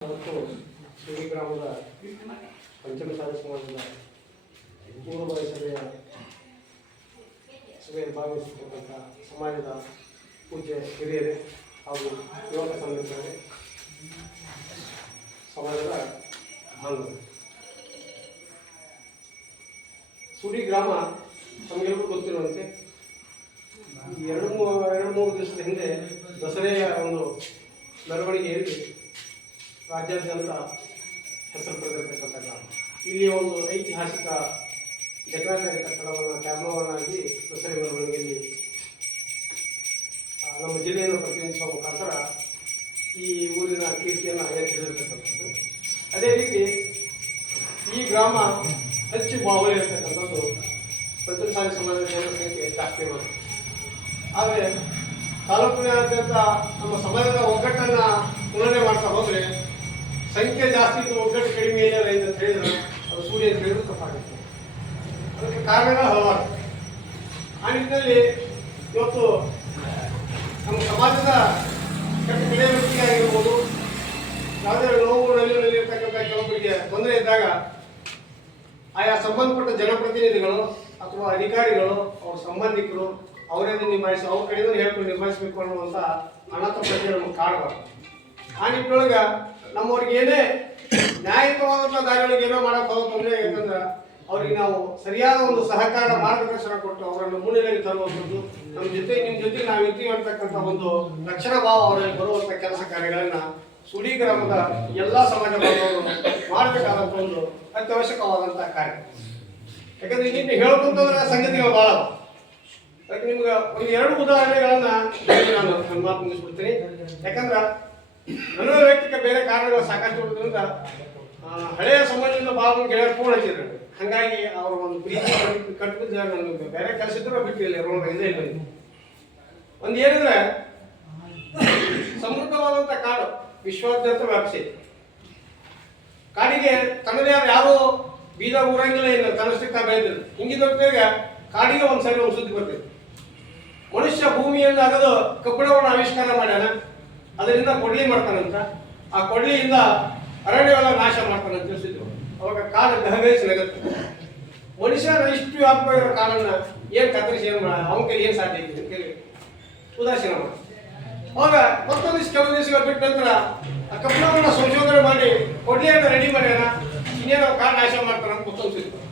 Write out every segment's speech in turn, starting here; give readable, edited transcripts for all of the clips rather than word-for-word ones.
ಮತ್ತು ಸುಡಿ ಗ್ರಾಮದ ಪಂಚಮಸಾಲಿ ಸಮಾಜದ ಪೂರ್ವ ಸಭೆಯಲ್ಲಿ ಭಾಗವಹಿಸಿರ್ತಕ್ಕಂಥ ಸಮಾಜದ ಪೂಜ್ಯ ಹಿರಿಯರೇ ಹಾಗೂ ಯುವಕ ಸಂಘಟನೆ ಸಮಾಜದ ಬಾಂಧವರು. ಸುಡಿ ಗ್ರಾಮ ನಮಗೆಲ್ಲರೂ ಗೊತ್ತಿರುವಂತೆ ಎರಡು ಮೂರು ದಿವಸದ ಹಿಂದೆ ದಸರೆಯ ಒಂದು ಮೆರವಣಿಗೆಯಲ್ಲಿ ರಾಜ್ಯಾದ್ಯಂತ ಹೆಸರು ಪಡೆದಿರ್ತಕ್ಕಂಥ ಗ್ರಾಮ. ಇಲ್ಲಿ ಒಂದು ಐತಿಹಾಸಿಕ ಜಗನ್ನಾಥಾರಿ ಕಟ್ಟಡವನ್ನು ಕ್ಯಾಬ್ನವನ್ನಾಗಿ ದಸರೆ ಮೆರವಣಿಗೆಯಲ್ಲಿ ನಮ್ಮ ಜಿಲ್ಲೆಯನ್ನು ಪ್ರತಿನಿಧಿಸುವ ಮುಖಾಂತರ ಈ ಊರಿನ ಕೀರ್ತಿಯನ್ನು ಎತ್ತಿ ಹಿಡಿದಿರ್ತಕ್ಕಂಥದ್ದು. ಅದೇ ರೀತಿ ಈ ಗ್ರಾಮ ಹೆಚ್ಚು ಬಾಹುಳ್ಯ ಇರತಕ್ಕಂಥದ್ದು ಪಂಚಮಸಾಲಿ ಸಮಾಜದ ಜನರ ಸಂಖ್ಯೆ ಜಾಸ್ತಿ ಇರೋದು. ಆದರೆ ತಾಲೂಕಿನಾದ್ಯಂತ ನಮ್ಮ ಸಮಾಜದ ಒಗ್ಗಟ್ಟನ್ನು ತುಲನೆ ಮಾಡ್ತಾ ಹೋದರೆ ಸಂಖ್ಯೆ ಜಾಸ್ತಿ ಇದ್ದು ಒಗ್ಗಟ್ಟು ಕಡಿಮೆ ಇದೆ ಅಂತ ಹೇಳಿದ್ರೆ ಅದು ಸೂರ್ಯ ಅಂತ ಹೇಳಿದ್ರು ತಪ್ಪಾಗುತ್ತೆ. ಅದಕ್ಕೆ ಕಾರಣಗಳು ಹಲವಾರು. ಆ ನಿಟ್ಟಿನಲ್ಲಿ ಇವತ್ತು ನಮ್ಮ ಸಮಾಜದ ಕೆಟ್ಟ ಕಡೆ ವ್ಯಕ್ತಿ ಆಗಿರ್ಬೋದು, ಯಾವುದೇ ನೋವು ನಲಿರ್ತಕ್ಕಂಥ ಕೆಲವೊಬ್ಬರಿಗೆ ತೊಂದರೆ ಇದ್ದಾಗ ಆಯಾ ಸಂಬಂಧಪಟ್ಟ ಜನಪ್ರತಿನಿಧಿಗಳು ಅಥವಾ ಅಧಿಕಾರಿಗಳು ಅವ್ರ ಸಂಬಂಧಿಕರು ಅವರನ್ನು ನಿಭಾಯಿಸಿ ಅವ್ರ ಕಡೆಯಿಂದ ಹೇಳ್ಕೊಂಡು ನಿಭಾಯಿಸಬೇಕು ಅನ್ನುವಂಥ ಅನಾಥ ಪ್ರಜ್ಞೆ ನಮಗೆ ಕಾಡಬಾರ್ದು. ಆ ನಿಟ್ಟಿನೊಳಗೆ ನಮ್ಮವ್ರಿಗೆ ಏನೇ ನ್ಯಾಯಯುತವಾದಂಥ ದಾರಿಯೊಳಗೆ ಏನೋ ಮಾಡೋಕೆ ಹೋಗೋ ತೊಂದರೆ ಯಾಕಂದ್ರೆ ಅವ್ರಿಗೆ ನಾವು ಸರಿಯಾದ ಒಂದು ಸಹಕಾರ ಮಾರ್ಗದರ್ಶನ ಕೊಟ್ಟು ಅವರನ್ನು ಮುನ್ನೆಲೆಗೆ ತರುವಂಥದ್ದು, ನಮ್ಮ ಜೊತೆ ನಿಮ್ಮ ಜೊತೆ ನಾವು ಇರ್ತೀವಿ ಅಂತಕ್ಕಂಥ ಒಂದು ರಕ್ಷಣಾ ಭಾವ ಅವರಲ್ಲಿ ಬರುವಂಥ ಕೆಲಸ ಕಾರ್ಯಗಳನ್ನು ಸುಡಿ ಗ್ರಾಮದ ಎಲ್ಲ ಸಮಾಜ ಬಾಂಧವರು ಮಾಡಬೇಕಾದಂಥ ಒಂದು ಅತ್ಯವಶ್ಯಕವಾದಂಥ ಕಾರ್ಯ. ಯಾಕಂದ್ರೆ ನಿನ್ನೆ ಹೇಳ್ಕೊಂತಂದ್ರೆ ಸಂಗತಿಗಳು ಭಾಳ. ಅದಕ್ಕೆ ನಿಮ್ಗೆ ಒಂದು ಎರಡು ಉದಾಹರಣೆಗಳನ್ನು ನಾನು ನನ್ನ ಮಾತು ಮುಗಿಸ್ಬಿಡ್ತೀನಿ. ಯಾಕಂದ್ರೆ ನನ್ನ ವೈಯಕ್ತಿಕ ಬೇರೆ ಕಾರಣಗಳು ಸಾಕಷ್ಟು ಇರೋದ್ರಿಂದ ಹಳೆಯ ಸಮಾಜದಿಂದ ಭಾಳ ಗೆಳೆಯರು ಫೋನ್ ಹಚ್ಚಿದ್ರು. ಹಾಗಾಗಿ ಅವರು ಒಂದು ಪ್ರೀತಿ ಕಟ್ಟಿದ್ದು ನನಗೆ ಬೇರೆ ಕೆಲಸ ಇದ್ರೂ ಬಿಟ್ಟಿಲ್ಲ ಇದೇ ಇಲ್ಲ. ಒಂದು ಏನಂದ್ರೆ ಸಮೃದ್ಧವಾದಂಥ ಕಾಡು ವಿಶ್ವಾದ್ಯಂತ ವ್ಯಾಪಿಸಿದೆ. ಕಾಡಿಗೆ ತನ್ನದೇ ಆದ ಯಾರೋ ಬೀಜ ಊರಂಗಿಲ್ಲ ಇಲ್ಲ ತನ್ನಷ್ಟಕ್ಕೆ ಬೆಳೆದಿಲ್ಲ. ಹಿಂಗಿದ್ದಾಗ ಕಾಡಿಗೆ ಒಂದ್ಸರಿ ಒಂದು ಸುದ್ದಿ ಬರ್ತದೆ. ಮನುಷ್ಯ ಭೂಮಿಯನ್ನು ಅಗದು ಕಬ್ಬಿಣವನ್ನು ಆವಿಷ್ಕಾರ ಮಾಡ್ಯಾನ, ಅದರಿಂದ ಕೊಡ್ಲಿ ಮಾಡ್ತಾನಂತ, ಆ ಕೊಡ್ಲಿಯಿಂದ ಅರಣ್ಯವೆಲ್ಲ ನಾಶ ಮಾಡ್ತಾನಂತ ತಿಳಿಸಿದ್ರು. ಅವಾಗ ಕಾಡು ಗಹಗಹಿಸಲಾಗುತ್ತೆ. ಮನುಷ್ಯನ ಇಷ್ಟು ವ್ಯಾಪಕ ಇರೋ ಕಾಡನ್ನು ಏನು ಕತ್ತರಿಸಿ ಏನು ಮಾಡ ಅವನ ಕೈ ಏನು ಸಾಧ್ಯ ಐತಿ ಅಂತೇಳಿ ಉದಾಸೀನ ಮಾಡಿ ಅವಾಗ ಮತ್ತೊಂದಿಷ್ಟು ಕೆಲವು ದಿವಸಗಳು ಬಿಟ್ಟ ನಂತರ ಆ ಕಬ್ಬಿಣವನ್ನು ಸಂಶೋಧನೆ ಮಾಡಿ ಕೊಡ್ಲಿಯನ್ನು ರೆಡಿ ಮಾಡ್ಯಾನ, ಇನ್ನೇನೋ ಕಾಡು ನಾಶ ಮಾಡ್ತಾನ ಅಂತ ಮತ್ತೊಂದು ಸಿಗ್ತದೆ.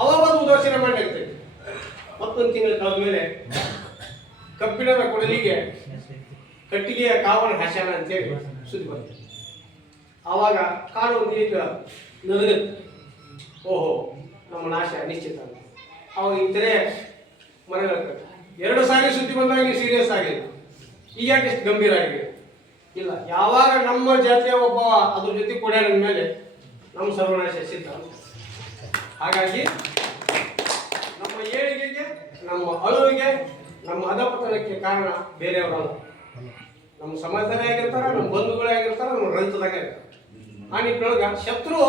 ಅವಾಗ ಒಂದು ಉದಾಸೀನ ಮಾಡಲಾಗ್ತೈತಿ. ಮತ್ತೊಂದು ತಿಂಗಳ ಕಳೆದ ಮೇಲೆ ಕಬ್ಬಿಣದ ಕೊಡಲಿಗೆ ಕಟ್ಟಿಗೆಯ ಕಾವನ್ನು ಹಾಸ್ಯಾನ ಅಂತೇಳಿ ಸುದ್ದಿ ಬರ್ತದೆ. ಆವಾಗ ಕಾಡು ಒಂದು ಈಗ ನಲಗುತ್ತೆ. ಓಹೋ, ನಮ್ಮ ನಾಶ ನಿಶ್ಚಿತ ಅಂತ. ಅವಾಗ ಇತರೆ ಮರಗಳು ಎರಡು ಸಾರಿ ಸುದ್ದಿ ಬಂದಾಗ ನೀವು ಸೀರಿಯಸ್ ಆಗಿದೆ, ಈಗ ಯಾಕೆ ಎಷ್ಟು ಗಂಭೀರ ಆಗಿದೆ ಇಲ್ಲ. ಯಾವಾಗ ನಮ್ಮ ಜಾತಿಯ ಒಬ್ಬ ಅದ್ರ ಜೊತೆ ಕೊಡ್ಯಾನ ಮೇಲೆ ನಮ್ಮ ಸರ್ವನಾಶ ಸಿದ್ಧ. ಹಾಗಾಗಿ ನಮ್ಮ ಏಳಿಗೆಗೆ, ನಮ್ಮ ಅಳುವಿಗೆ, ನಮ್ಮ ಅಧಪತನಕ್ಕೆ ಕಾರಣ ಬೇರೆಯವರಲ್ಲ. ನಮ್ಮ ಸಮಾಜದಾಗ ಆಗಿರ್ತಾರ, ನಮ್ಮ ಬಂಧುಗಳೇ ಆಗಿರ್ತಾರ, ನಮ್ಮ ರೈತದಾಗ ಆಗಿರ್ತಾರೆ. ಆ ನಿಟ್ಟಿನೊಳಗೆ ಶತ್ರು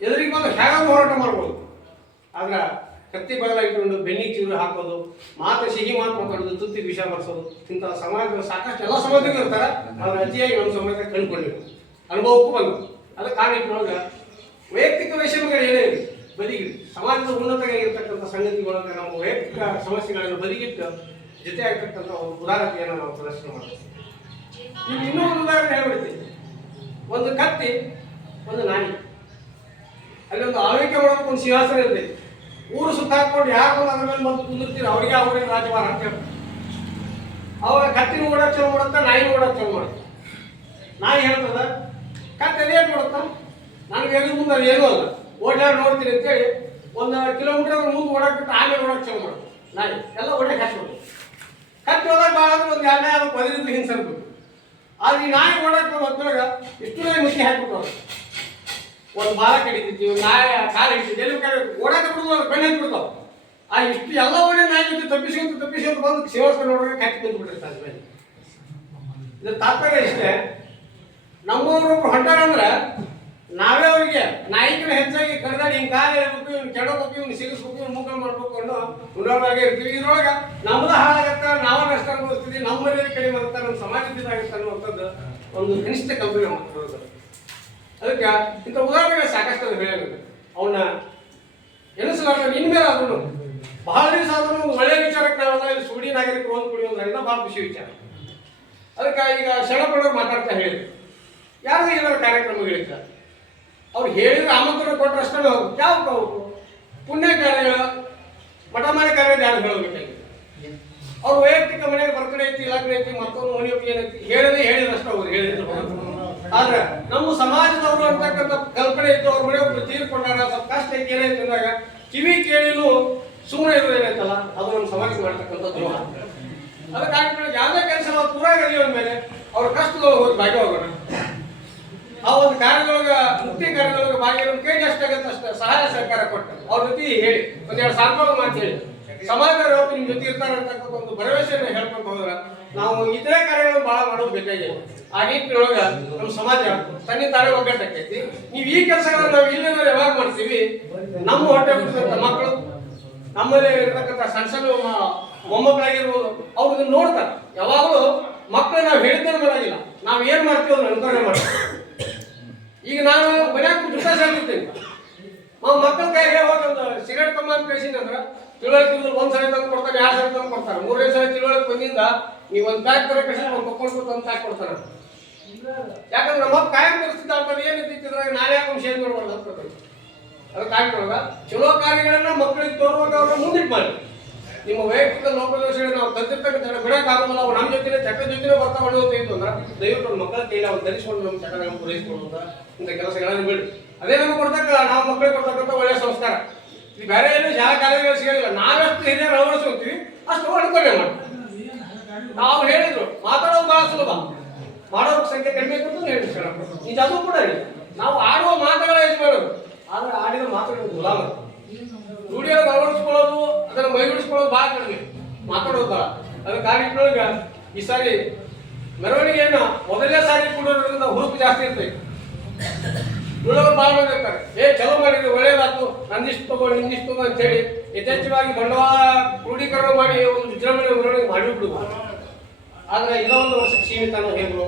ಎದುರಿಗೆ ಬಂದು ಹೇಗಾದ್ರೂ ಹೋರಾಟ ಮಾಡ್ಬೋದು. ಆದ್ರೆ ಕತ್ತಿ ಬದಲಾಗಿಕೊಂಡು ಬೆನ್ನಿಗೆ ಚಿಗುರು ಹಾಕೋದು, ಸಿಹಿ ಮಾತು ಮಾತಾಡೋದು, ತುತ್ತಿಗೆ ವಿಷ ಬರ್ಸೋದು, ಇಂಥ ಸಮಾಜದ ಸಾಕಷ್ಟು ಎಲ್ಲ ಸಮಾಜಗಳು ಇರ್ತಾರೆ. ಅದನ್ನ ಅತಿಯಾಗಿ ನಮ್ಮ ಸಮಾಜದಾಗ ಕಂಡುಕೊಂಡಿರು, ಅನುಭವಕ್ಕೂ ಬಂದು. ಅದಕ್ಕೆ ಆ ನಿಟ್ಟಿನೊಳಗೆ ವೈಯಕ್ತಿಕ ವಿಷಯಗಳು ಏನೇ ಇರಲಿ ಬದಿಗಿಡಿ, ಸಮಾಜದ ಉನ್ನತವಾಗಿರ್ತಕ್ಕಂಥ ಸಂಗತಿಗಳನ್ನ ನಮ್ಮ ವೈಯಕ್ತಿಕ ಸಮಸ್ಯೆಗಳನ್ನು ಬದಿಗಿಟ್ಟು ಜೊತೆ ಆಗ್ತಕ್ಕಂಥ ಒಂದು ಉದಾಹರಣೆಯನ್ನು ನಾವು ಪ್ರದರ್ಶನ ಮಾಡ್ತೀವಿ. ಈಗ ಇನ್ನೂ ಒಂದು ಉದಾಹರಣೆ ಹೇಳ್ಬಿಡ್ತೀವಿ. ಒಂದು ಕತ್ತಿ, ಒಂದು ನಾಯಿ, ಅಲ್ಲಿ ಒಂದು ಆಳ್ವಿಕೆ ಮಾಡೋದಕ್ಕೆ ಒಂದು ಸಿಂಹಾಸನ ಇರ್ತೈತಿ. ಊರು ಸುತ್ತ ಹಾಕೊಂಡು ಯಾರು ಅದ್ರ ಮೇಲೆ ಬಂದು ಕುಂದಿರ್ತೀರಿ ಅವ್ರಿಗೆ ಅವ್ರಿಗೆ ರಾಜವಾರ ಅಂತ ಹೇಳ್ತಾರೆ. ಅವಾಗ ಕತ್ತಿನ ಓಡೋಕೆ ಚಲೋ ಮಾಡುತ್ತಾ, ನಾಯಿ ಓಡೋಕೆ ಚಲೋ ಮಾಡುತ್ತೆ. ನಾಯಿ ಹೇಳ್ತದ, ಕತ್ತಿ ಅದೇನು ಮಾಡುತ್ತಾ, ನನಗೆ ಎಲ್ಲಿ ಮುಂದೆ ಅದು ಏನೂ ಅಲ್ಲ, ಓಡಾಡಿ ನೋಡ್ತೀನಿ ಅಂತೇಳಿ 1 ಕಿಲೋಮೀಟರ್ ಮುಂದೆ ಓಡಾಕ್ಬಿಟ್ಟು ಆಮೇಲೆ ಓಡೋಕೆ ಚಲೋ ಮಾಡುತ್ತೆ. ನಾಯಿ ಎಲ್ಲ ಓಡಾಕೆ ಹಾಕ್ಬಿಡ್ತು. ಕತ್ತಿ ಹೋದಾಗ ಭಾಳ ಅಂದ್ರೆ ಒಂದು ಎರಡನೇ ಅದು ಬದಿರಿದ್ದು ಹಿಂಗೆ ಸರ್ಬಿಟ್ಟು. ಆದ್ರೆ ಈ ನಾಯಿ ಓಡಾಡ್ಕೊಂಡು ಹೋದಾಗ ಇಷ್ಟು ನಾಯಿ ಮುಚ್ಚಿ ಹಾಕ್ಬಿಟ್ಟು ಒಂದು ಬಾಲ ಕಡಿತೀವಿ, ನಾಯಿ ಕಾಲು ಹಿಡಿತೀವಿ, ಎಲ್ಲಿ ಕಡೆ ಓಡಾಕ ಬಿಡುದು ಬೆಣ್ಣೆ ಬಿಡ್ತಾವೆ. ಆ ಇಷ್ಟು ಎಲ್ಲ ಓಡಿ ನಾಯಿ ಜೊತೆ ತಪ್ಪಿಸ್ಕೊಂಡು ಬಂದು ಸೇವಸ್ಕೊಂಡು ನೋಡಿದ್ರೆ ಕಟ್ಟಿ ಕುಂತು ಬಿಟ್ಟಿರ್ತಾರೆ ಮೇಲೆ. ಇದ್ರ ತಾತ್ಪರ್ಯ ಇಷ್ಟೇ, ನಮ್ಮವ್ರೊಬ್ರು ಹೊಂಟಾರಂದ್ರೆ ನಾವೇ ಅವರಿಗೆ ನಾಯಿಕನ ಹೆಚ್ಚಾಗಿ ಕಡ್ದಾಡಿ ಹಿಂಗೆ ಕಾಲು ಎಳಬೇಕು, ಇವ್ನು ಕೆಡಬೇಕು, ಇವ್ನು ಸಿಗಿಸ್ಬೇಕು, ಇವ್ನು ಮುಕ್ಕಲ್ ಮಾಡ್ಬೇಕು ಅನ್ನೋ ಉಂಡಾಗೆ ಇರ್ತೀವಿ. ಇದ್ರೊಳಗೆ ನಮ್ದು ಹಾಳಾಗತ್ತ, ನಾವ ನಷ್ಟ ಅನುಭವಿಸ್ತೀವಿ, ನಮ್ಮ ಮರ್ಯಾದೆ ಕಡಿಮೆ ಆಗುತ್ತೆ, ನಮ್ಮ ಸಮಾಜ ಇದಾಗುತ್ತೆ ಅನ್ನುವಂಥದ್ದು ಒಂದು ಕನಿಷ್ಠ ಕಲ್ಪನೆ ಮಾಡ್ತಿರೋದು. ಅದಕ್ಕೆ ಇಂಥ ಉದಾಹರಣೆಗಳು ಸಾಕಷ್ಟು ಹೇಳಬೇಕು. ಅವನ್ನ ಎನಿಸಲಾಗ ಇನ್ಮೇಲೆ ಆದ್ರೂ ಬಹಳ ದಿವಸ ಆದ್ರೂ ಒಳ್ಳೆ ವಿಚಾರಕ್ಕೆ ನಾವೆಲ್ಲ ಇಲ್ಲಿ ಸುಡಿ ನಾಗರಿಕರು ಒಂದು ಕುಡಿಯೋದ್ರಿಂದ ಭಾಳ ಖುಷಿ ವಿಚಾರ. ಅದಕ್ಕೆ ಈಗ ಶರಣಪ್ಪನವ್ರು ಮಾತಾಡ್ತಾ ಹೇಳಿದ್ರು, ಯಾರು ಏನಾದ್ರು ಕಾರ್ಯಕ್ರಮಗಳಿರ್ತಾರೆ ಅವ್ರು ಹೇಳಿದ್ರೆ ಆಮಂತ್ರಣ ಕೊಟ್ಟರೆ ಅಷ್ಟೇ ಹೋಗು. ಯಾವ ಹೋಗು ಪುಣ್ಯ ಕಾರ್ಯಗಳ ಮಠ ಮನೆ ಕಾರ್ಯ ಯಾರು ಹೇಳಬೇಕಾಗಿದೆ. ಅವ್ರು ವೈಯಕ್ತಿಕ ಮನೆಗೆ ಬರ್ತಡೇ ಐತಿ, ಲಗ್ನ ಐತಿ, ಮತ್ತೊಂದು ಮನೆ ಏನೈತಿ ಹೇಳಿದಷ್ಟು ಅವ್ರು ಹೇಳಿದ್ರು. ಆದ್ರೆ ನಮ್ಮ ಸಮಾಜದವರು ಅಂತಕ್ಕಂಥ ಕಲ್ಪನೆ ಇತ್ತು. ಅವ್ರ ಮನೆ ಒಬ್ರು ತೀರ್ಕೊಂಡಾಗ ಸ್ವಲ್ಪ ಕಷ್ಟ ಐತಿ ಏನಾಯ್ತು ಅಂದಾಗ ಕಿವಿ ಕೇಳಿನೂ ಸುಮ್ಮನೆ ಇರೋದೇನೈತಲ್ಲ, ಅದು ನಮ್ಮ ಸಮಾಜಕ್ಕೆ ಮಾಡ್ತಕ್ಕಂಥ ದ್ರೋಹ. ಅದಕ್ಕಾಗಿ ಯಾವುದೇ ಕೆಲಸ ನಾವು ಪೂರಾಗಲಿ ಅಂದಮೇಲೆ ಅವ್ರ ಕಷ್ಟದೊಳಗೆ ಹೋಗಿ ಭಾಗಿಯಾಗೋಣ. ಆ ಒಂದು ಕಾರ್ಯದೊಳಗ ಮುಕ್ತಿ ಕಾರ್ಯದೊಳಗೆ ಭಾಗಿ ನಮ್ಮ ಕೈಗೆ ಎಷ್ಟಾಗತ್ತೆ ಅಷ್ಟೇ ಸಹಾಯ ಸಹಕಾರ ಕೊಟ್ಟು ಅವ್ರ ಜೊತೆ ಹೇಳಿ ಒಂದೆರಡು ಸಾಂತ್ವನ ಮಾತು ಹೇಳಿ ಸಮಾಜದವ್ರು ಯಾವತ್ತು ನಿಮ್ಮ ಜೊತೆ ಇರ್ತಾರೆ ಅಂತಕ್ಕಂಥ ಒಂದು ಭರವಸೆಯನ್ನು ಹೇಳ್ಕೊಂಡು ಹೋದ್ರೆ ನಾವು ಇತರೆ ಕಾರ್ಯಗಳನ್ನು ಬಹಳ ಮಾಡೋದು ಬೇಕಾಗಿದೆ. ಆ ನಿಟ್ಟಿನೊಳಗ ನಮ್ಮ ಸಮಾಜ ತನ್ನಿ ತಾನೇ ಒಗ್ಗಟ್ಟಾಕೈತಿ. ನೀವು ಈ ಕೆಲಸಗಳನ್ನ ನಾವು ಇಲ್ಲೇನಾದ್ರು ಯಾವಾಗ ಮಾಡ್ತೀವಿ, ನಮ್ಮ ಹೊಟ್ಟೆ ಬಿಡ್ತಕ್ಕಂಥ ಮಕ್ಕಳು, ನಮ್ಮಲ್ಲಿ ಇರ್ತಕ್ಕಂಥ ಸಣ್ಣ ಸಣ್ಣ ಮೊಮ್ಮಕ್ಕಳಾಗಿರ್ಬೋದು, ಅವ್ರು ಇದನ್ನ ನೋಡ್ತಾರೆ. ಯಾವಾಗಲೂ ಮಕ್ಕಳು ನಾವು ಹೇಳಿದ್ದೇನೆ ಬರೋದಿಲ್ಲ, ನಾವು ಏನ್ ಮಾಡ್ತೀವಿ ಅದನ್ನ ಅನುಕರಣೆ ಮಾಡ್ತೀವಿ. ಈಗ ನಾನು ಮನ್ಯಾಗ ಜುಟ್ಟ ಸೇರ್ತಿರ್ತೀನಿ, ಮಕ್ಕಳ ಕೈಗೆ ಹೋಗಿ ಒಂದು ಸಿಗರೇಟ್ ತಮ್ಮ ಅಂತ ಕಳಿಸಿನಿ ಅಂದ್ರೆ ತಿಳುವಳಿಕೆ ಒಂದ್ ಸಲ ತಂದು ಕೊಡ್ತಾರೆ, 2 ಸಲ ತಂದು ಕೊಡ್ತಾರೆ. 3ನೇ ಸಲ ತಿಳುವಳಿಕೆ ಬಂದಿಂದ ನೀವು ಒಂದು ಪ್ಯಾಕ್ ತರ ಕಳಿಸಿ ಒಂದು ತಕೊಂಡು ತಂದು ಪ್ಯಾಕ್ ಕೊಡ್ತಾರೆ. ಯಾಕಂದ್ರೆ ನಮ್ಮ ಕಾಯಂ ಪರಿಸ್ಥಿತಿ ಆಗ್ತದೆ ಏನಿದ್ದಿದ್ರಾಗ ನಾಳೆ ಯಾಕೆ ಶೇರ್ ಮಾಡ್ಬಾರ್ದು ಅಂತ. ಅದಕ್ಕಾಗಿರುವಾಗ ಚಲೋ ಕಾರ್ಯಗಳನ್ನ ಮಕ್ಕಳಿಗೆ ತೋರುವಾಗ ಅವ್ರನ್ನ ಮುಂದಿಟ್ಟು ಮಾಡಿ. ನಿಮ್ಮ ವೈಯಕ್ತಿಕ ಲೋಪದೋಷಗಳು ನಾವು ಕಲ್ತಿರ್ತಕ್ಕಂಥ ಬಿಡಕ್ಕಾಗೋದಿಲ್ಲ, ಅವು ನಮ್ಮ ಜೊತೆ ಚಟ ಜೊತೆ ಬರ್ತಾ ಹೊಡೆಯೋದು ಇತ್ತು ಅಂದ್ರೆ ದಯವಿಟ್ಟು ಒಂದು ಮಕ್ಕಳ ಕೈಲಿ ಅವ್ರು ಧರಿಸಿಕೊಂಡು ನಮ್ಮ ಚಟಗಳನ್ನು ಪೂರೈಸಿಕೊಳ್ಳುವಂತ ಇಂಥ ಕೆಲಸಗಳನ್ನು ಬಿಡಿ. ಅದೇ ನಮ್ಗೆ ಕೊಡ್ತಕ್ಕ ನಾವು ಮಕ್ಕಳಿಗೆ ಕೊಡ್ತಕ್ಕಂಥ ಒಳ್ಳೆಯ ಸಂಸ್ಕಾರ. ಇದು ಬೇರೆ ಏನು ಶಾಲಾ ಕಾಲೇಜುಗಳು ಸಿಗೋದಿಲ್ಲ. ನಾವೆಷ್ಟು ಹಿರಿಯರು ಅಳವಡಿಸ್ಕೊಂತೀವಿ ಅಷ್ಟು ಅನುಕರಣೆ ಮಾಡ್ತೀವಿ. ನಾವು ಹೇಳಿದ್ರು ಮಾತಾಡೋದು ಬಹಳ ಸುಲಭ, ಮಾಡೋರ ಸಂಖ್ಯೆ ಕಡಿಮೆ ಅಂತ ಹೇಳಿದ್ರು. ಇದು ಅದು ಕೂಡ ಇಲ್ಲ. ನಾವು ಆಡುವ ಮಾತುಗಳ ಹೆಚ್ಚು ಮಾಡೋದು, ಆದ್ರೆ ಆಡಿದ ಮಾತುಗಳು ಗುಲಾಮ. ರೂಢಿಯೊಳಗೆ ಅಳವಡಿಸ್ಕೊಳ್ಳೋದು, ಅದನ್ನು ಮೈಗೂಡಿಸ್ಕೊಳ್ಳೋದು ಭಾಳ ಕಡಿಮೆ, ಮಾತಾಡೋದು ಭಾಳ. ಅದರ ಕಾರ್ಯಕ್ರಮದೊಳಗ ಈ ಸಾರಿ ಮೆರವಣಿಗೆಯನ್ನು ಮೊದಲನೇ ಸಾರಿ ಕೂಡೋದ್ರಿಂದ ಹುರುಪು ಜಾಸ್ತಿ ಇರ್ತೈತೆ. ಉಳ್ಳವರು ಭಾಳ ಮಂದಿ ಇರ್ತಾರೆ, ಚಲೋ ಮಾಡಿದ್ರು ಒಳ್ಳೇದಾಯ್ತು, ನಂದಿಷ್ಟು ತಗೋ ನಿಂದಿಷ್ಟು ತಗೋ ಅಂತೇಳಿ ಯಥೇಚ್ಛವಾಗಿ ಬಂಡವಾಳ ಕ್ರೋಢೀಕರಣ ಮಾಡಿ ಒಂದು ವಿಜೃಂಭಣೆ ಮೆರವಣಿಗೆ ಮಾಡಿಬಿಡುದು. ಆದ್ರೆ ಇನ್ನೊಂದು ವರ್ಷಕ್ಕೆ ಸೀಮಿತ ಅನ್ನೋ ಹೇಳು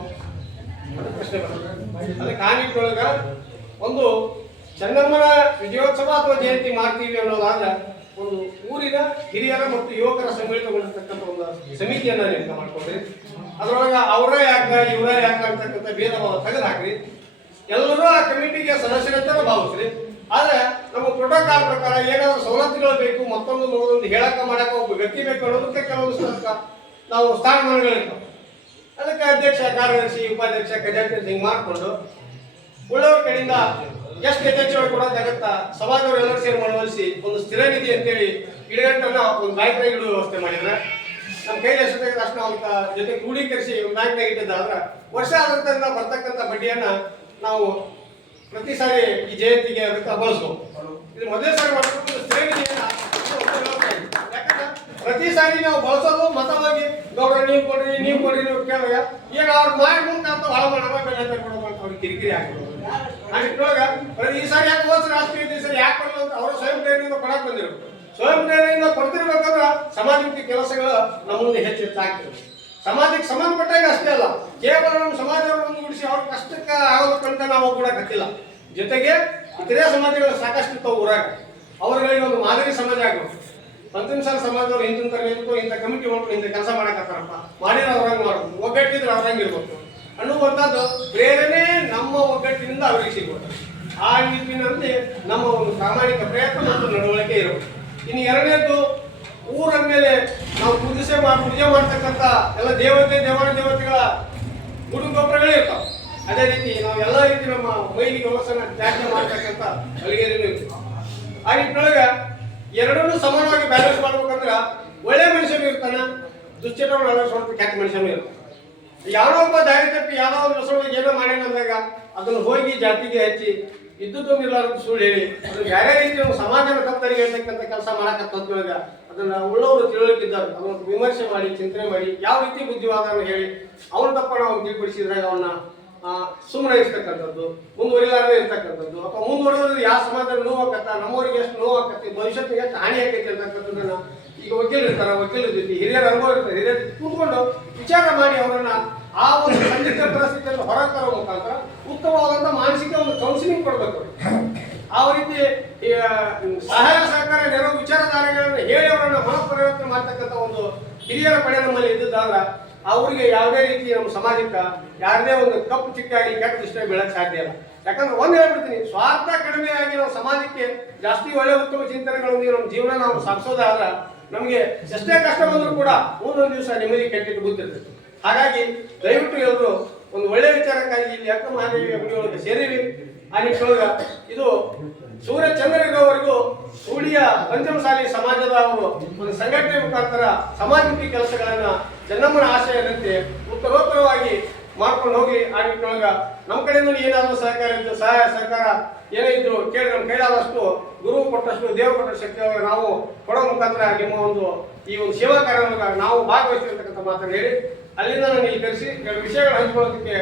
ಪ್ರಶ್ನೆ ಬರ್ತದೆ. ಅದಕ್ಕೆ ಆ ನಿಟ್ಟಿನೊಳಗ ಒಂದು ಚೆನ್ನಮ್ಮನ ವಿಜಯೋತ್ಸವ ಅಥವಾ ಜಯಂತಿ ಮಾಡ್ತೀವಿ ಅನ್ನೋದಾದ್ರೆ ಒಂದು ಊರಿನ ಹಿರಿಯರ ಮತ್ತು ಯುವಕರ ಸಮ್ಮಿಳಿತಗೊಂಡಿರ್ತಕ್ಕಂಥ ಒಂದು ಸಮಿತಿಯನ್ನ ನೇಮಕ ಮಾಡ್ಕೊಂಡ್ರಿ. ಅದರೊಳಗ ಅವರೇ ಯಾಕ ಇವರೇ ಯಾಕ ಅಂತಕ್ಕಂಥ ಭೇದ ಭಾವ ತೆಗೆದು ಹಾಕ್ರಿ. ಎಲ್ಲರೂ ಆ ಕಮಿಟಿಗೆ ಸದಸ್ಯರಂತ ಭಾವಿಸ್ರಿ. ಆದ್ರೆ ನಮ್ಮ ಪ್ರೋಟೋಕಾಲ್ ಪ್ರಕಾರ ಏನಾದ್ರು ಸವಲತ್ತುಗಳು ಬೇಕು, ಮತ್ತೊಂದು ಹೇಳಕ ಮಾಡಕ ಒಬ್ಬ ವ್ಯಕ್ತಿ ಬೇಕು ಅನ್ನೋದಕ್ಕೆ ಕೆಲವೊಂದು ನಾವು ಸ್ಥಾನಮಾನಗಳಿರ್ತಾವೆ. ಅದಕ್ಕೆ ಅಧ್ಯಕ್ಷ, ಕಾರ್ಯದರ್ಶಿ, ಉಪಾಧ್ಯಕ್ಷ, ಖಜಾಂಚಿ ಹಿಂಗೆ ಮಾಡಿಕೊಂಡು ಉಳ್ಳವ್ರ ಕಡೆಯಿಂದ ಎಷ್ಟು ಯಥೇಚ್ಛವಾಗಿ ಕೊಡೋದಾಗತ್ತಾ ಸಮಾಜದವರು ಎಲ್ಲರೂ ಸೇರಿ ಮನವೊಲಿಸಿ ಒಂದು ಸ್ಥಿರ ನಿಧಿ ಅಂತೇಳಿ ಇಡಗಂಟನ್ನ ಒಂದು ಬ್ಯಾಂಕ್ನಾಗ ಇಡುವ ವ್ಯವಸ್ಥೆ ಮಾಡಿದ್ರೆ ನಮ್ಮ ಕೈಲಿ ಎಷ್ಟಾಗ ಅಷ್ಟು ನಾವು ಜೊತೆ ಕ್ರೋಢೀಕರಿಸಿ ಬ್ಯಾಂಕ್ನಾಗ ಇಟ್ಟಿದ್ದಾದ್ರೆ ವರ್ಷ ಆದಂತ ಬರ್ತಕ್ಕಂಥ ಬಡ್ಡಿಯನ್ನ ನಾವು ಪ್ರತಿ ಸಾರಿ ಈ ಜಯಂತಿಗೆ ಅದಕ್ಕೆ ಬಳಸ್ಬೋದು. ಇದು ಮೊದಲೇ ಸಾರಿ ಮಾಡ್ಕೊಂಡು ಸ್ಥಿರ ನಿಧಿಯನ್ನ ಯಾಕಂದ್ರೆ ಪ್ರತಿ ಸಾರಿ ನಾವು ಬಳಸೋದು ಮತವಾಗಿ ಗೌಡ್ರ ನೀವು ಕೊಡ್ರಿ ನೀವು ಕೇಳಿದಾಗ ಈಗ ಅವ್ರ ಮಾಡಿ ಮುಂದೆ ಅಂತ ಹೊಳ ಮಾಡೋಣ ಬೆಳೆ ಕೊಡೋದು ಅಂತ ಅವ್ರಿಗೆ ಕಿರಿಕಿರಿ ಆಗ್ಬೋದು. ಈ ಸಾರಿ ಯಾಕೆ ಹೋದ್ರೆ ರಾಷ್ಟ್ರೀಯ ಸರಿ ಯಾಕೆ ಕೊಡಲ್ಲ ಅಂತ ಅವರು ಸ್ವಯಂ ಪ್ರೇರಣೆಯಿಂದ ಕೊಡಕ್ ಬಂದಿರ್ಬೇಕು. ಸ್ವಯಂ ಪ್ರೇರಣೆಯಿಂದ ಕೊಡ್ತಿರ್ಬೇಕಂದ್ರೆ ಸಮಾಜಮುಖಿ ಕೆಲಸಗಳು ನಮ್ಮ ಮುಂದೆ ಹೆಚ್ಚಾಗ್ತದೆ. ಸಮಾಜಕ್ಕೆ ಸಂಬಂಧಪಟ್ಟಾಗ ಅಷ್ಟೇ ಅಲ್ಲ, ಕೇವಲ ನಮ್ಮ ಸಮಾಜವನ್ನು ಒಂದುಗೂಡಿಸಿ ಅವ್ರ ಕಷ್ಟಕ್ಕೆ ಆಗೋದಕ್ಕಂತ ನಾವು ಕೂಡ ಕಟ್ಟಿಲ್ಲ. ಜೊತೆಗೆ ಇತರೆ ಸಮಾಜಗಳು ಸಾಕಷ್ಟು ಇರ್ತಾವ ಊರಾಗ, ಅವರುಗಳಿಗೆ ಒಂದು ಮಾದರಿ ಸಮಾಜ ಆಗಬೇಕು. ಪಂಚಮಸಾಲ ಸಮಾಜದವ್ರು ಇಂಥ ಇಂಥ ಕಮಿಟಿ ಮಾಡ್ಕೊಂಡು ಇಂಥ ಕೆಲಸ ಮಾಡಕತ್ತಾರಪ್ಪ, ಮಾಡಿದ್ರೆ ಅವ್ರಂಗೆ ಮಾಡ್ಬೇಕು, ಒಗ್ಗಟ್ಟಿದ್ರೆ ಅವ್ರಂಗೆ ಇರ್ಬೇಕು ಅನ್ನುವಂಥದ್ದು ಪ್ರೇರಣೆ ನಮ್ಮ ಒಗ್ಗಟ್ಟಿನಿಂದ ಅವರಿಗೆ ಸಿಗಬೇಕು. ಆ ನಿಟ್ಟಿನಲ್ಲಿ ನಮ್ಮ ಒಂದು ಪ್ರಾಮಾಣಿಕ ಪ್ರಯತ್ನ ಮತ್ತು ನಡವಳಿಕೆ ಇರಬೇಕು. ಇನ್ನು ಎರಡನೇದು, ಊರ ಮೇಲೆ ನಾವು ಪೂಜೆ ಮಾಡ್ತಕ್ಕಂಥ ಎಲ್ಲ ದೇವತೆಗಳ ಗುರು ಗೊಬ್ಬರಗಳೇ ಇರ್ತಾವೆ. ಅದೇ ರೀತಿ ನಾವು ಎಲ್ಲ ರೀತಿ ನಮ್ಮ ಮೈಲಿಗೆ ಹೊಲಸನ್ನ ತ್ಯಾಜ್ಯ ಮಾಡ್ತಕ್ಕಂಥ ಅಲ್ಲಿಗೆರೇನು ಇರ್ತದೆ. ಆ ನಿಟ್ಟಿನೊಳಗೆ ಎರಡನ್ನೂ ಸಮಾನವಾಗಿ ಬ್ಯಾಲೆನ್ಸ್ ಮಾಡ್ಬೇಕಂದ್ರೆ ಒಳ್ಳೆ ಮನುಷ್ಯನೂ ಇರ್ತಾನೆ, ದುಶ್ಚಟವನ್ನು ಅಳವಡಿಸುವಂಥ ಕೆಟ್ಟ ಮನುಷ್ಯನೂ ಇರ್ತಾನೆ. ಯಾರೋ ಒಬ್ಬ ದಾರಿ ತಪ್ಪಿ ಯಾವ್ದೋ ಒಂದು ರಸೊಳಗೆ ಏನೋ ಮಾಡ್ಯಾನಂದಾಗ ಅದನ್ನು ಹೋಗಿ ಜಾತಿಗೆ ಹಚ್ಚಿ ಇದ್ದುದು ಇರ್ಲಾರ್ದು ಸುಳ್ಳು ಹೇಳಿ ಅದು ಬೇರೆ ರೀತಿ ನಮ್ಮ ಸಮಾಜನ ತಪ್ಪರಿಗೆ ಹೇಳ್ತಕ್ಕಂಥ ಕೆಲಸ ಮಾಡಕತ್ತೊಳಗ ಅದನ್ನ ಉಳ್ಳವರು ತಿಳುವಳಿಕಿದ್ದಾರೆ ಅದನ್ನು ವಿಮರ್ಶೆ ಮಾಡಿ ಚಿಂತನೆ ಮಾಡಿ ಯಾವ ರೀತಿ ಬುದ್ಧಿವಾದವನ್ನು ಹೇಳಿ ಅವನ ತಪ್ಪನ್ನು ಅವ್ನು ತಿಳಿಪಡಿಸಿದಾಗ ಅವನ್ನ ಸುಮ್ಮನೆ ಇರ್ತಕ್ಕಂಥದ್ದು, ಮುಂದುವರಿಲಾರದೆ ಇರ್ತಕ್ಕಂಥದ್ದು, ಅಥವಾ ಮುಂದುವರೆದ್ರೆ ಯಾವ ಸಮಾಜದಲ್ಲಿ ನೋವಾಗತ್ತ, ನಮ್ಮವರಿಗೆ ಎಷ್ಟು ನೋವಾಗತ್ತೆ, ಭವಿಷ್ಯತ್ತಿಗೆ ಎಷ್ಟು ಹಾನಿ ಆಕೈತಿ ಅಂತಕ್ಕಂಥದ್ದನ್ನ ಈಗ ವಕೀಲರು ಇರ್ತಾರೆ, ವಕೀಲರ ಜೊತೆ ಹಿರಿಯರ ಅನುಭವ ಇರ್ತಾರೆ, ಹಿರಿಯರ ಕೂತ್ಕೊಂಡು ವಿಚಾರ ಮಾಡಿ ಅವರನ್ನ ಆ ಒಂದು ಸಂದಿಗ್ಧ ಪರಿಸ್ಥಿತಿಯನ್ನು ಹೊರ ತರುವ ಮುಖಾಂತರ ಉತ್ತಮವಾದಂತಹ ಮಾನಸಿಕ ಒಂದು ಕೌನ್ಸಿಲಿಂಗ್ ಕೊಡಬೇಕು. ಆ ರೀತಿ ಸಹಾಯ ಸಹಕಾರ ನೆರವು ವಿಚಾರಧಾರೆಗಳನ್ನು ಹೇಳಿ ಅವರನ್ನು ಮನಃಪರಿವರ್ತನೆ ಮಾಡ್ತಕ್ಕಂಥ ಒಂದು ಹಿರಿಯರ ಪಡೆ ನಮ್ಮಲ್ಲಿ ಇದ್ದಿದ್ದಾದ್ರೆ ಅವರಿಗೆ ಯಾವುದೇ ರೀತಿ ನಮ್ಮ ಸಮಾಜಕ್ಕೆ ಯಾರದೇ ಒಂದು ಕಪ್ಪು ಚಿಕ್ಕಾಗಿ ಕೆಟ್ಟ ದೃಷ್ಟಿ ಬೀಳಕ್ಕೆ ಸಾಧ್ಯ ಇಲ್ಲ. ಯಾಕಂದ್ರೆ ಒಂದು ಹೇಳ್ಬಿಡ್ತೀನಿ, ಸ್ವಾರ್ಥ ಕಡಿಮೆಯಾಗಿ ನಾವು ಸಮಾಜಕ್ಕೆ ಜಾಸ್ತಿ ಒಳ್ಳೆ ಉತ್ತಮ ಚಿಂತನೆಗಳೊಂದಿಗೆ ನಮ್ಮ ಜೀವನ ನಾವು ಸಾಗಿಸೋದಾದ್ರೆ ನಮಗೆ ಎಷ್ಟೇ ಕಷ್ಟ ಬಂದರೂ ಕೂಡ ಮುಂದೊಂದು ದಿವಸ ನೆಮ್ಮದಿ ಕೆಟ್ಟಿಟ್ಟು ಗೊತ್ತಿರ್ತದೆ. ಹಾಗಾಗಿ ದಯವಿಟ್ಟು ಎಲ್ಲರೂ ಒಂದು ಒಳ್ಳೆ ವಿಚಾರಕ್ಕಾಗಿ ಇಲ್ಲಿ ಅಕ್ಕ ಮಹಾದೇವಿ ಅಂಗಡಿಯೊಳಗೆ ಸೇರಿವಿ. ಆ ನಿಟ್ಟಿನೊಳಗ ಇದು ಸೂರ್ಯ ಚಂದ್ರ ಇರೋವರೆಗೂ ಸೂಳಿಯ ಪಂಚಮಸಾಲಿ ಸಮಾಜದ ಅವರು ಒಂದು ಸಂಘಟನೆ ಮುಖಾಂತರ ಸಮಾಜಮುಖಿ ಕೆಲಸಗಳನ್ನ ಚೆನ್ನಮ್ಮನ ಆಶಯದಂತೆ ಉತ್ತರೋತ್ತರವಾಗಿ ಮಾಡ್ಕೊಂಡು ಹೋಗಿ. ಆ ನಿಟ್ಟಿನೊಳಗ ನಮ್ಮ ಕಡೆಯಿಂದ ಏನಾದರೂ ಸಹಕಾರ ಇದ್ದು ಸಹಾಯ ಸಹಕಾರ ಏನೇ ಇದ್ರು ಕೇಳಿ ನಮ್ಮ ಕೈಲಾದಷ್ಟು ಗುರು ಕೊಟ್ಟಷ್ಟು ದೇವರು ಕೊಟ್ಟ ಶಕ್ತಿಯೊಳಗೆ ನಾವು ಕೊಡೋ ಮುಖಾಂತರ ನಿಮ್ಮ ಒಂದು ಈ ಒಂದು ಸೇವಾ ಕಾರ್ಯದೊಳಗೆ ನಾವು ಭಾಗವಹಿಸಿರ್ತಕ್ಕಂಥ ಮಾತನ್ನು ಹೇಳಿ ಅಲ್ಲಿಂದ ನಾನು ಇಲ್ಲಿ ಕರೆಸಿ ಎರಡು ವಿಷಯಗಳು ಹಂಚಿಕೊಳ್ಳೋದಕ್ಕೆ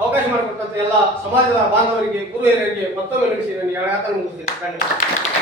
ಅವಕಾಶ ಮಾಡಿಕೊಟ್ಟಂತ ಎಲ್ಲ ಸಮಾಜದ ಬಾಂಧವರಿಗೆ ಗುರು ಹಿರಿಯರಿಗೆ ಮತ್ತೊಮ್ಮೆ ನಡೆಸಿ ನಾನು 2 ಮುಗಿಸ್ತೇನೆ. ಧನ್ಯವಾದ.